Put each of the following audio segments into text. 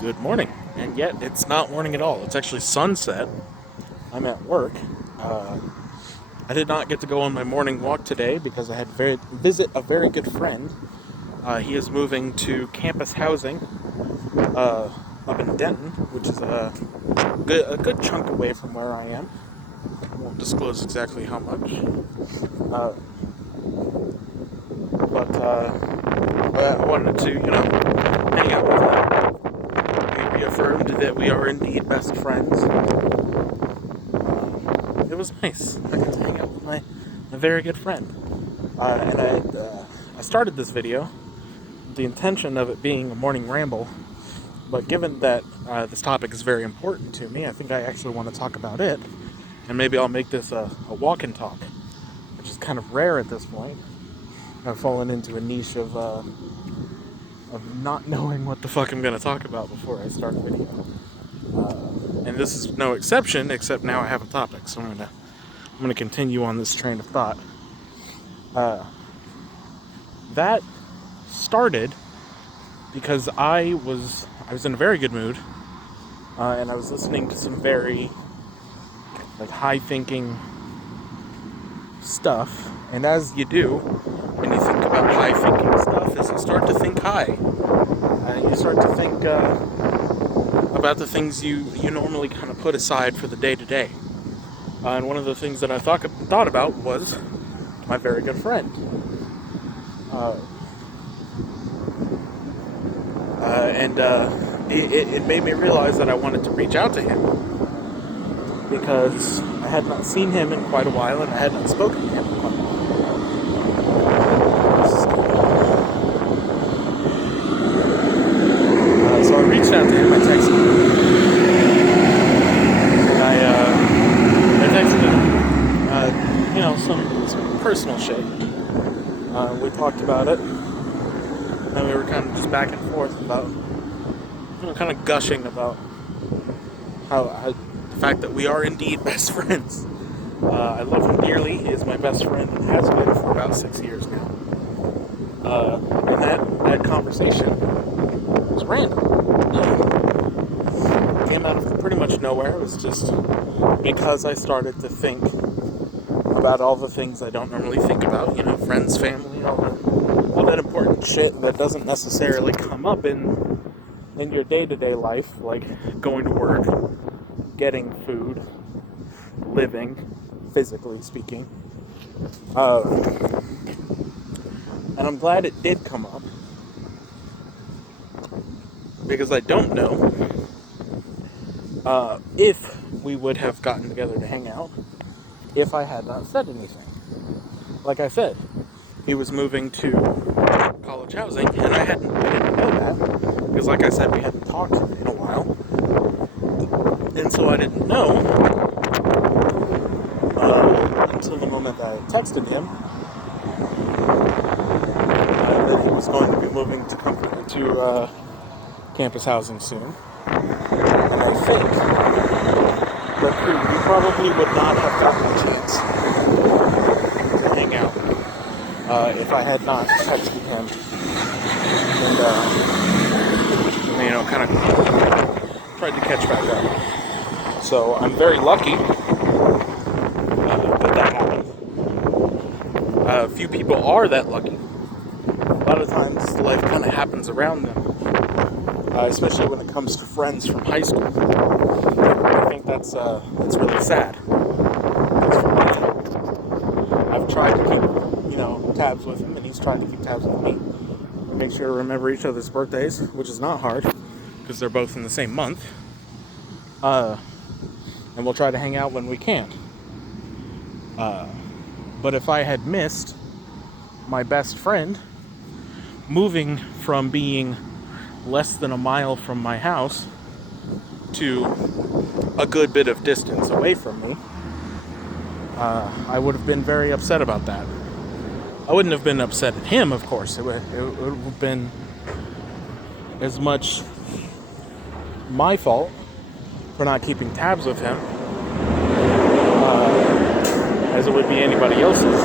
Good morning. And yet, it's not morning at all. It's actually sunset. I'm at work. Uh, I did not get to go on my morning walk today because I had to visit a very good friend. He is moving to campus housing uh, up in Denton, which is a good chunk away from where I am. I won't disclose exactly how much. Uh, but I wanted to, hang out with him. We reaffirmed that we are indeed best friends. It was nice. I got to hang out with my very good friend. I started this video with the intention of it being a morning ramble, but given that this topic is very important to me, I think I actually want to talk about it, and maybe I'll make this a walk and talk, which is kind of rare at this point. I've fallen into a niche of not knowing what the fuck I'm going to talk about before I start a video. And this is no exception, except now I have a topic, so I'm gonna continue on this train of thought. That started because I was in a very good mood, and I was listening to some very high thinking stuff. And as you do when you think about high thinking stuff, is you start to think high. You start to think about the things you normally kind of put aside for the day-to-day. And one of the things that I thought about was my very good friend. It made me realize that I wanted to reach out to him because I had not seen him in quite a while and I had not spoken to him in quite a while. So I reached out to him, I texted him. And I texted him, some personal shit. We talked about it. And we were kind of just back and forth about, kind of gushing about how the fact that we are indeed best friends. I love him dearly. He is my best friend and has been for about 6 years now. And that conversation was random. It came out of pretty much nowhere. It was just because I started to think about all the things I don't normally think about, friends, family, all that important shit that doesn't necessarily come up in your day-to-day life, like going to work, getting food, living, physically speaking. And I'm glad it did come up, because I don't know if we would have gotten together to hang out if I had not said anything. Like I said, he was moving to college housing, and I didn't know that, because like I said, we hadn't talked in a while, and so I didn't know until the moment I texted him that he was going to be moving to campus housing soon. And I think that we probably would not have gotten a chance to hang out if I had not texted him and kind of tried to catch back up. So I'm very lucky that happened. Few people are that lucky. A lot of times life kind of happens around them, especially when it comes to friends from high school. I think that's really sad. I've tried to keep tabs with him, and he's tried to keep tabs with me. We make sure to remember each other's birthdays, which is not hard because they're both in the same month. And we'll try to hang out when we can. But if I had missed my best friend moving from being less than a mile from my house to a good bit of distance away from me, I would have been very upset about that. I wouldn't have been upset at him, of course. It would have been as much my fault for not keeping tabs with him as it would be anybody else's.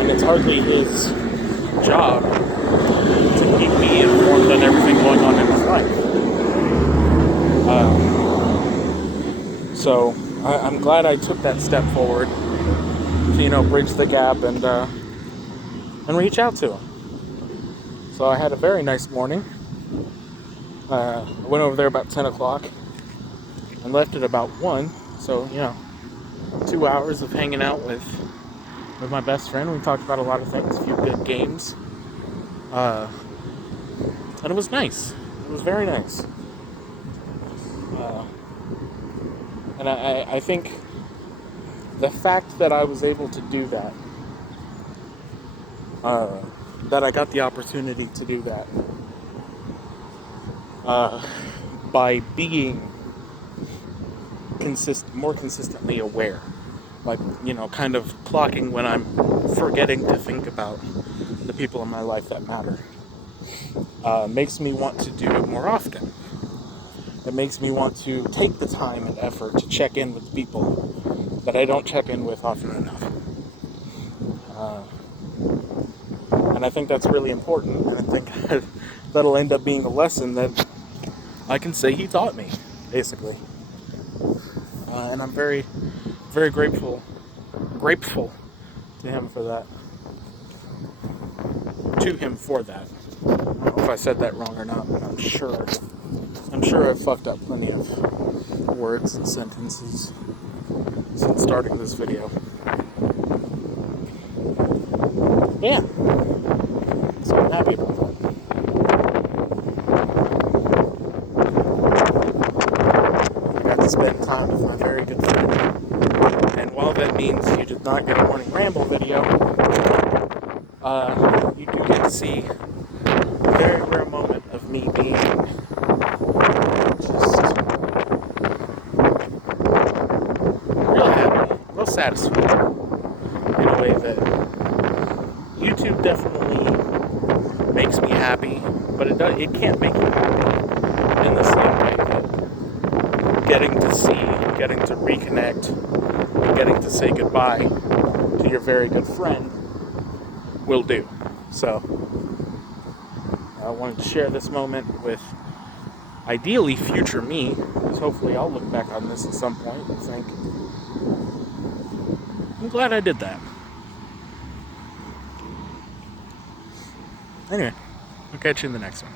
And it's hardly his job to keep So I'm glad I took that step forward to, bridge the gap and reach out to him. So I had a very nice morning. I went over there about 10 o'clock and left at about 1. So, 2 hours of hanging out with my best friend. We talked about a lot of things, a few good games. And it was nice. It was very nice. And I think the fact that I was able to do that, that I got the opportunity to do that, by being more consistently aware, like, kind of clocking when I'm forgetting to think about the people in my life that matter, makes me want to do it more often. It makes me want to take the time and effort to check in with people that I don't check in with often enough. And I think that's really important, and I think that'll end up being a lesson that I can say he taught me, basically. And I'm very, very grateful to him for that. To him for that. I don't know if I said that wrong or not, but I'm sure I've fucked up plenty of words and sentences since starting this video. Yeah. So I'm happy about that. I got to spend time with my very good friend. And while that means you did not get a morning ramble video, you do get to see a very rare moment of me being just real happy, real satisfied, in a way that YouTube definitely makes me happy, but it can't make you happy in the same way that getting to see, getting to reconnect, and getting to say goodbye to your very good friend will do. So I wanted to share this moment with ideally future me, because hopefully I'll look back on this at some point and think, I'm glad I did that. Anyway, I'll catch you in the next one.